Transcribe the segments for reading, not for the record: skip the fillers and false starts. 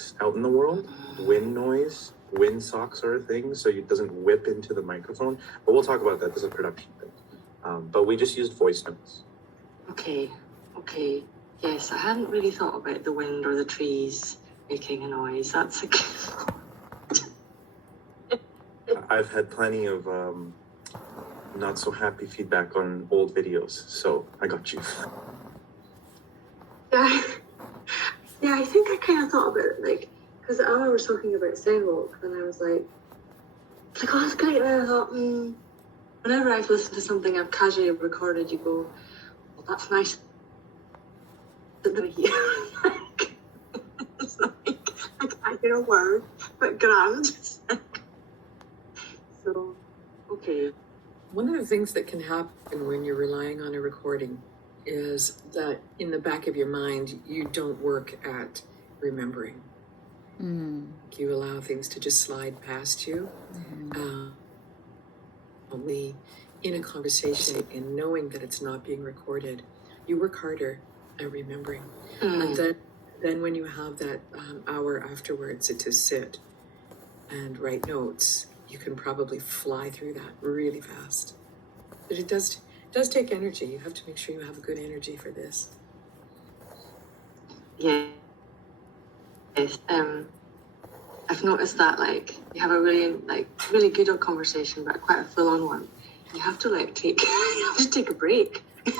socks out in the world. Wind noise, wind socks are a thing, so it doesn't whip into the microphone. But we'll talk about that. This is a production thing. But we just used voice notes. Okay. Yes, I hadn't really thought about the wind or the trees making a noise. That's a I've had plenty of not so happy feedback on old videos, so I got you. Yeah, I think I kind of thought about it, like, because Anna was talking about Soundwalk, and I was like, oh, that's great. And I thought, whenever I've listened to something I've casually recorded, you go, well, that's nice. But then here, it's like, I can't hear a word, but grand. So, okay. One of the things that can happen when you're relying on a recording is that in the back of your mind, you don't work at remembering. You allow things to just slide past you. Only in a conversation and knowing that it's not being recorded, you work harder at remembering. And then when you have that hour afterwards to sit and write notes, you can probably fly through that really fast. But it does take energy. You have to make sure you have a good energy for this. Yeah. Yes. I've noticed that, like, you have a really good conversation, but quite a full-on one. You have to take a break. Yeah.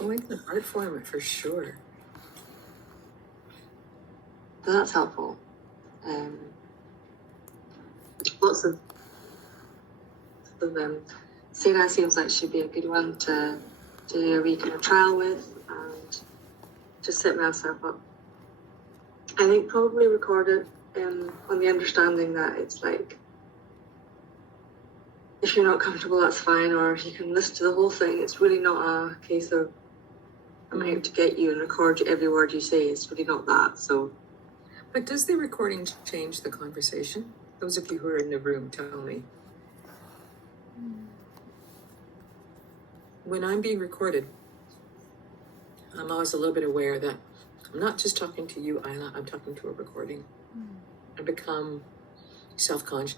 Oh, it's an art form for sure. So that's helpful. Lots of Sarah seems like she'd be a good one to do a wee kind of trial with and just set myself up. I think probably record it on the understanding that it's like, if you're not comfortable, that's fine, or you can listen to the whole thing. It's really not a case of I'm out to get you and record every word you say. It's really not that. So, but does the recording change the conversation? Those of you who are in the room, tell me. When I'm being recorded, I'm always a little bit aware that I'm not just talking to you, Isla, I'm talking to a recording. I become self-conscious.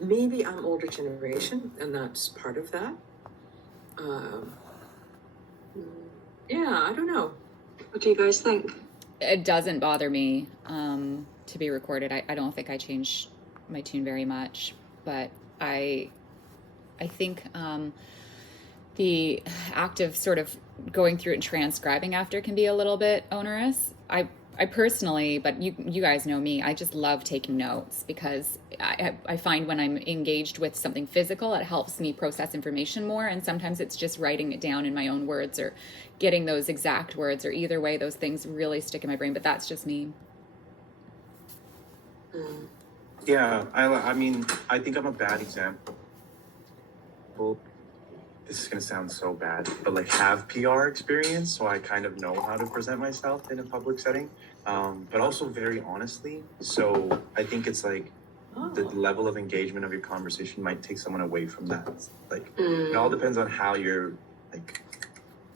Maybe I'm older generation, and that's part of that. Yeah, I don't know. What do you guys think? It doesn't bother me to be recorded. I don't think I change my tune very much, but I think the act of sort of going through it and transcribing after can be a little bit onerous. I personally, but you guys know me, I just love taking notes because I find when I'm engaged with something physical, it helps me process information more. And sometimes it's just writing it down in my own words or getting those exact words, or either way, those things really stick in my brain. But that's just me. Yeah, I mean, I think I'm a bad example. This is going to sound so bad, but have PR experience, so I kind of know how to present myself in a public setting, but also very honestly. So I think it's the level of engagement of your conversation might take someone away from that. It all depends on how you're,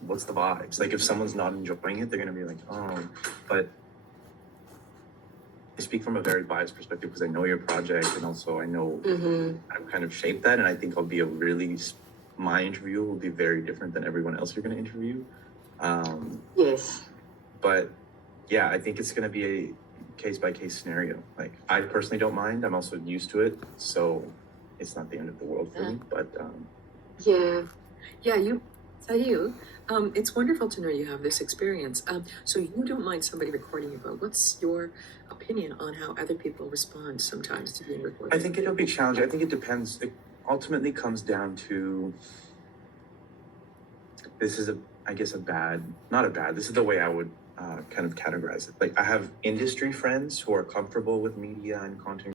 what's the vibes? If someone's not enjoying it, they're going to be like, oh, but I speak from a very biased perspective because I know your project, and also I know I've kind of shaped that, and I think my interview will be very different than everyone else you're going to interview. Yes. But yeah, I think it's going to be a case-by-case scenario. I personally don't mind. I'm also used to it, so it's not the end of the world for me. But yeah, Sahil, it's wonderful to know you have this experience. So you don't mind somebody recording you, but what's your opinion on how other people respond sometimes to being recorded? I think it'll be challenging. I think it depends. It ultimately comes down to, this is this is the way I would kind of categorize it. I have industry friends who are comfortable with media and content